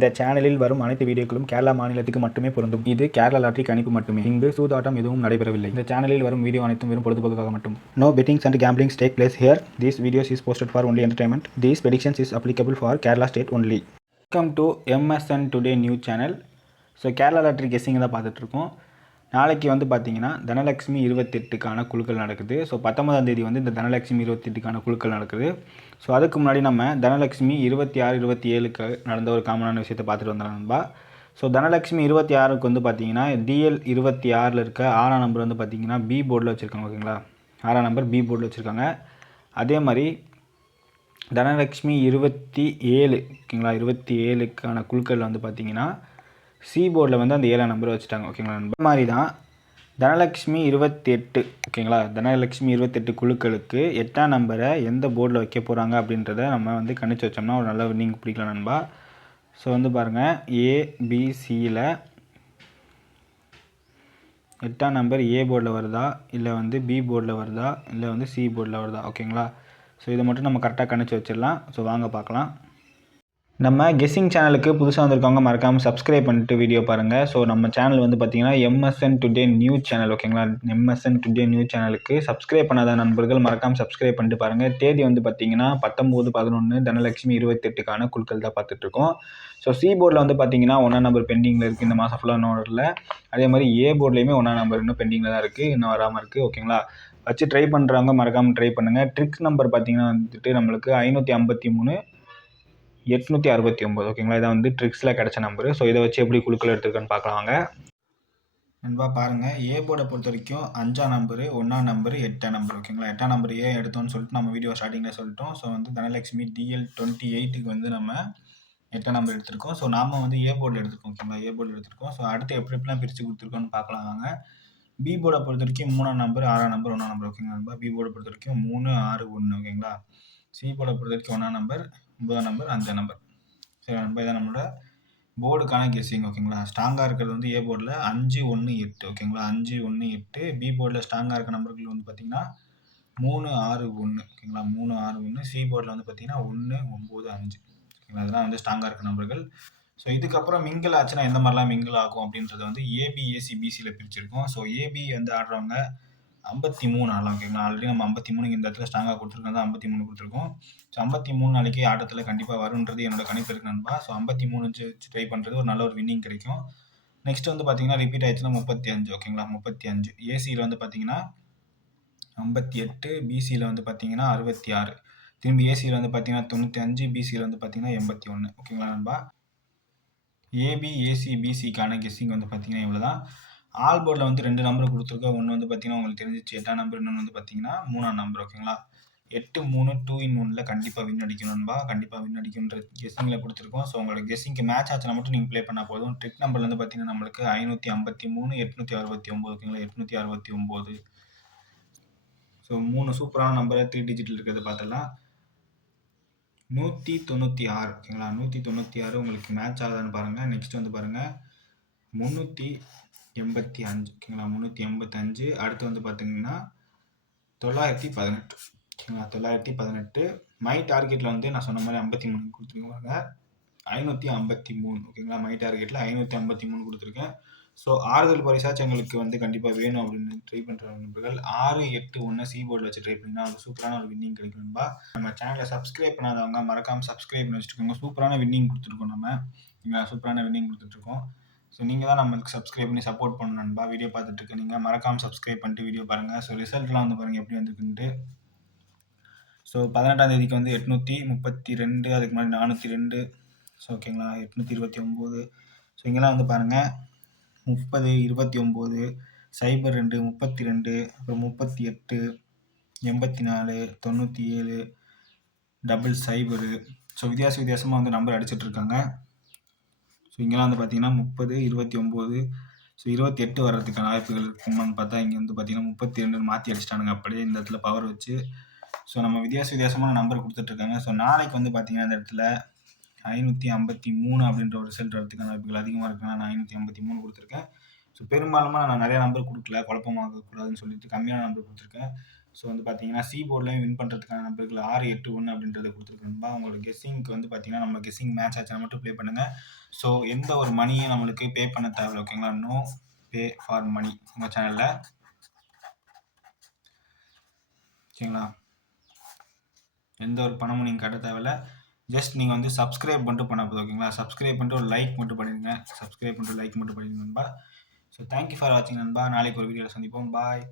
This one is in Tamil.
இந்த சேனலில் வரும் அனைத்து வீடியோக்களும் கேரளா மாநிலத்துக்கு மட்டுமே பொருந்தும். இது கேரளா லாட்டரி கணிப்பு மட்டுமே. இங்கு சூதாட்டம் எதுவும் நடைபெறவில்லை. இந்த சேனலில் வரும் வீடியோ அனைத்தும் வெறும் பொழுதுபோக்காக மட்டும். No bettings and gamblings take place here. These videos is posted for only entertainment. These predictions is applicable for Kerala state only. Welcome to MSN Today New Channel. So Kerala lottery guessing தான் பார்த்துட்ருக்கோம். நாளைக்கு வந்து பார்த்தீங்கன்னா தனலட்சுமி 28க்கான குழுக்கள் நடக்குது. ஸோ 19ஆம் தேதி வந்து இந்த தனலட்சுமி 28க்கான குழுக்கள் நடக்குது. ஸோ அதுக்கு முன்னாடி நம்ம தனலட்சுமி 26, 27க்கு நடந்த ஒரு காமனான விஷயத்தை பார்த்துட்டு வந்தோம் நண்பா. ஸோ தனலட்சுமி 26க்கு வந்து பார்த்தீங்கன்னா DL 26 இருக்க 6ஆம் நம்பர் வந்து பார்த்தீங்கன்னா பி போர்டில் வச்சுருக்காங்க. ஓகேங்களா, 6ஆம் நம்பர் பி போர்டில் வச்சுருக்காங்க. அதே மாதிரி தனலட்சுமி 27 ஓகேங்களா, 27க்கான குழுக்கள் வந்து பார்த்தீங்கன்னா சி போர்டில் வந்து அந்த 7ஆம் நம்பரை வச்சுட்டாங்க. ஓகேங்களா, இந்த மாதிரி தான் தனலட்சுமி 28 ஓகேங்களா, தனலட்சுமி 28 குழுக்களுக்கு 8ஆம் நம்பரை எந்த போர்டில் வைக்க போகிறாங்க அப்படின்றத நம்ம வந்து கணிச்சு வச்சோம்னா ஒரு நல்ல வின்னிங் பிடிக்கலாம் நண்பா. ஸோ வந்து பாருங்கள், ஏபிசியில் 8ஆம் நம்பர் ஏ போர்டில் வருதா, இல்லை வந்து பி போர்டில் வருதா, இல்லை வந்து சி போர்டில் வருதா. ஓகேங்களா, ஸோ இதை மட்டும் நம்ம கரெக்டாக கணிச்சு வச்சிடலாம். ஸோ வாங்க பார்க்கலாம். நம்ம கெஸ்ஸிங் சேனலுக்கு புதுசாக வந்திருக்கவங்க மறக்காமல் சப்ஸ்கிரைப் பண்ணிட்டு வீடியோ பாருங்கள். ஸோ நம்ம சேனல் வந்து பார்த்திங்கன்னா MSN டுடே நியூ சேனல். ஓகேங்களா, MSN டுடே நியூ சேனலுக்கு சப்ஸ்கிரைப் பண்ணாத நண்பர்கள் மறக்காமல் சப்ஸ்கிரைப் பண்ணிட்டு பாருங்கள். தேதி வந்து பார்த்திங்கன்னா 19/11 தனலட்சுமி 28க்கான குழுக்கள் தான் பார்த்துட்ருக்கோம். ஸோ சி போர்டில் வந்து பார்த்திங்கன்னா 1ஆம் நம்பர் பெண்டிங்கில் இருக்குது, இந்த மாதம் ஃபுல்லாக இன்னும் வரல. அதே மாதிரி ஏ போர்ட்லேயுமே 1ஆம் நம்பர் இன்னும் பெண்டிங்கில் தான் இருக்குது, இன்னும் வராமல் இருக்குது. ஓகேங்களா, வச்சு ட்ரை பண்ணுறவங்க மறக்காமல் ட்ரை பண்ணுங்கள். ட்ரிக்ஸ் நம்பர் பார்த்திங்கன்னா வந்துட்டு நம்மளுக்கு 553 869. ஓகேங்களா, இதான் வந்து ட்ரிக்ஸில் கிடச்ச நம்பரு. ஸோ இதை வச்சு எப்படி குழுக்கள் எடுத்துருக்கேன்னு பார்க்கலாம் வாங்க நண்பா. பாருங்கள், ஏ போர்டை பொறுத்த வரைக்கும் 5ஆம் நம்பரு, 1ஆம் நம்பரு, 8ஆம் நம்பர். ஓகேங்களா, 8ஆம் நம்பர் ஏன் எடுத்தோம்னு சொல்லிட்டு நம்ம வீடியோ ஸ்டார்டிங்கில் சொல்லிட்டோம். ஸோ வந்து தனலட்சுமி DL 28க்கு வந்து நம்ம 8ஆம் நம்பர் எடுத்திருக்கோம். ஸோ நாம் வந்து ஏ போர்டில் எடுத்துருக்கோம். ஓகேங்களா, ஏ போர்டில் எடுத்திருக்கோம். ஸோ அடுத்து எப்படிலாம் பிரித்து கொடுத்துருக்கோன்னு பார்க்கலாம் வாங்க. பி போர்டை பொறுத்த வரைக்கும் 3ஆம் நம்பர், 6ஆம் நம்பர், 1ஆம் நம்பர். ஓகேங்களா நண்பா, பி போர்டை பொறுத்த வரைக்கும் 3, 6, 1. ஓகேங்களா, சி போர்டை பொறுத்த வரைக்கும் 1ஆம் நம்பர், 9ஆம் நம்பர், 5ஆம் நம்பர். சரி நண்பா, இதான் நம்மளோட போர்டுக்கான கெஸ்ஸிங். ஓகேங்களா, ஸ்ட்ராங்காக இருக்கிறது வந்து ஏ போர்டில் 5, 1, 8. ஓகேங்களா, 5, 1, 8. பி போர்டில் ஸ்ட்ராங்காக இருக்க நம்பர்கள் வந்து பார்த்திங்கன்னா 3, 6, 1. ஓகேங்களா, 3, 6, 1. சி போர்டில் வந்து பார்த்திங்கன்னா 1, 9, 5. ஓகேங்களா, அதெல்லாம் வந்து ஸ்ட்ராங்காக இருக்க நம்பர்கள். ஸோ இதுக்கப்புறம் மிங்கிள் ஆச்சுன்னா எந்த மாதிரிலாம் மிங்கிள் ஆகும் அப்படின்றத வந்து ஏபி, ஏசி, பிசியில் பிரிச்சிருக்கோம். ஸோ ஏபி வந்து ஆடுறவங்க 53 ஆடலாம். ஓகேங்களா, ஆல்ரெடி நம்ம 53 இந்த இடத்துல ஸ்ட்ராங்காக கொடுத்துருக்கோம், தான் 53 கொடுத்துருக்கோம். ஸோ 53 நாளைக்கு ஆட்டத்தில் கண்டிப்பாக வருன்றது என்னோட கணிப்பு இருக்கு நண்பா. ஸோ 53 வச்சு ட்ரை பண்ணுறது ஒரு நல்ல ஒரு வின்னிங் கிடைக்கும். நெக்ஸ்ட் வந்து பார்த்தீங்கன்னா ரிப்பீட் ஆயிடுச்சுன்னா 35. ஓகேங்களா, 35. ஏசியில் வந்து பார்த்தீங்கன்னா 58, பிசியில் வந்து பார்த்தீங்கன்னா 66, திரும்பி ஏசியில் வந்து பார்த்தீங்கன்னா 95, பிசியில் வந்து பார்த்தீங்கன்னா 81. ஓகேங்களா நண்பா, ஏபி, ஏசி, பிசிக்கான கெஸ்ஸிங் வந்து பார்த்தீங்கன்னா இவ்வளோ தான். ஆல் போர்டில் வந்து 2 நம்பர் கொடுத்துருக்கோம். ஒன்று வந்து பார்த்தீங்கன்னா உங்களுக்கு தெரிஞ்சிச்சு 8ஆம் நம்பர், இன்னொன்று வந்து பார்த்தீங்கன்னா 3ஆம் நம்பர். ஓகேங்களா, 8, 3, 2-in-1ல் கண்டிப்பாக வின் அடிக்கணும்பா, கண்டிப்பாக வின் அடிக்குன்ற கெஸ்ஸிங்கில் கொடுத்துருக்கோம். ஸோ உங்களோட கெஸ்ஸிங்க்கு மேட்ச் ஆச்சுன்னா மட்டும் நீங்கள் ப்ளே பண்ணால் போதும். ட்ரிக் நம்பர் வந்து பார்த்தீங்கன்னா நம்மளுக்கு 553, 869. ஓகேங்களா, 869. ஸோ 3 சூப்பரான நம்பரை 3 டிஜிட்டில் இருக்கிறது பார்த்துடலாம். 196. ஓகேங்களா, 196 உங்களுக்கு மேட்ச் ஆகுதான்னு பாருங்கள். நெக்ஸ்ட் வந்து பாருங்கள் 385. ஓகேங்களா, 385. அடுத்து வந்து பார்த்தீங்கன்னா 918. ஓகேங்களா, 918. மை டார்கெட்டில் வந்து நான் சொன்ன மாதிரி 53 கொடுத்துருக்காங்க, 553. ஓகேங்களா, மை டார்கெட்டில் 553 கொடுத்துருக்கேன். ஸோ ஆறுதல் பரிசாச்சும் எங்களுக்கு வந்து கண்டிப்பாக வேணும் அப்படின்னு ட்ரை பண்ணுற நண்பர்கள் 6, 8, 1 சி போர்டில் வச்சு ட்ரை பண்ணிங்கன்னா ஒரு சூப்பரான ஒரு வின்னிங் கிடைக்கும்பா. நம்ம சேனலை சப்ஸ்கிரைப் பண்ணாதவங்க மறக்காமல் சப்ஸ்கிரைப் பண்ணி வச்சுக்கோங்க. சூப்பரான வின்னிங் கொடுத்துருக்கோம், நம்ம சூப்பரான வின்னிங் கொடுத்துட்ருக்கோம். ஸோ நீங்கள் தான் நம்மளுக்கு சப்ஸ்கிரைப் பண்ணி சப்போர்ட் பண்ணணும்பா. வீடியோ பார்த்துட்டு இருக்க நீங்கள் மறக்காமல் சப்ஸ்கிரைப் பண்ணிட்டு வீடியோ பாருங்கள். ஸோ ரிசல்ட்லாம் வந்து பாருங்கள் எப்படி வந்துருக்குன்ட்டு. ஸோ 18ஆம் தேதிக்கு வந்து 832, அதுக்கு முன்னாடி 402. ஸோ ஓகேங்களா, 829. ஸோ இங்கெல்லாம் வந்து பாருங்கள் 30, 29, 02, 32, அப்புறம் 38, 84, 97, 00. ஸோ வித்தியாசமாக வந்து நம்பர் அடிச்சிட்ருக்காங்க. ஸோ இங்கெல்லாம் வந்து பார்த்தீங்கன்னா 30, 29, ஸோ 28 வர்றதுக்கான வாய்ப்புகள் இருக்குமான்னு பார்த்தா இங்கே வந்து பார்த்தீங்கன்னா 32 மாற்றி அடிச்சிட்டானுங்க அப்படியே இந்த இடத்துல பவர் வச்சு. ஸோ நம்ம வித்தியாசமான நம்பர் கொடுத்துட்ருக்காங்க. ஸோ நாளைக்கு வந்து பார்த்தீங்கன்னா இந்த இடத்துல 553 அப்படின்ற ஒரு ரிசல்ட் வரதுக்கான வாய்ப்புகள் அதிகமாக இருக்குன்னா நான் 553 கொடுத்துருக்கேன். ஸோ பெரும்பாலுமா நான் நிறையா நம்பர் கொடுக்கல, குழப்பமாகக்கூடாதுன்னு சொல்லிட்டு கம்மியான நம்பர் கொடுத்துருக்கேன். ஸோ வந்து பார்த்தீங்கன்னா, சி போர்ட்லயும் வின் பண்ணுறதுக்கான நம்பர்கள் 6, 8, 1 அப்படின்றத குடுத்துருக்கேன் நண்பா. உங்களோட கெஸ்ஸிங்க்கு வந்து பார்த்தீங்கன்னா, நம்ம கெஸ்ஸிங் மேட்ச் ஆச்சுனா மட்டும் ப்ளே பண்ணுங்க. ஸோ எந்த ஒரு மணியும் நம்மளுக்கு பே பண்ண தேவையில்ல. ஓகேங்களா? நோ பே ஃபார் மணி உங்க சேனல்ல. ஓகேங்களா? எந்த ஒரு பணமும் நீங்க கட்ட தேவையில்ல. ஜஸ்ட் நீங்க வந்து சப்ஸ்கிரைப் மட்டும் பண்ணா போதும். ஓகேங்களா? சப்ஸ்கிரைப் பண்ணிட்டு ஒரு லைக் மட்டும் பண்ணிடுங்க. சப்ஸ்கிரைப் பண்ணிட்டு லைக் மட்டும் பண்ணிடுங்க நண்பா. ஸோ தேங்க் யூ ஃபார் வாட்சிங் நண்பா. நாளைக்கு ஒரு வீடியோல சந்திப்போம். பாய்.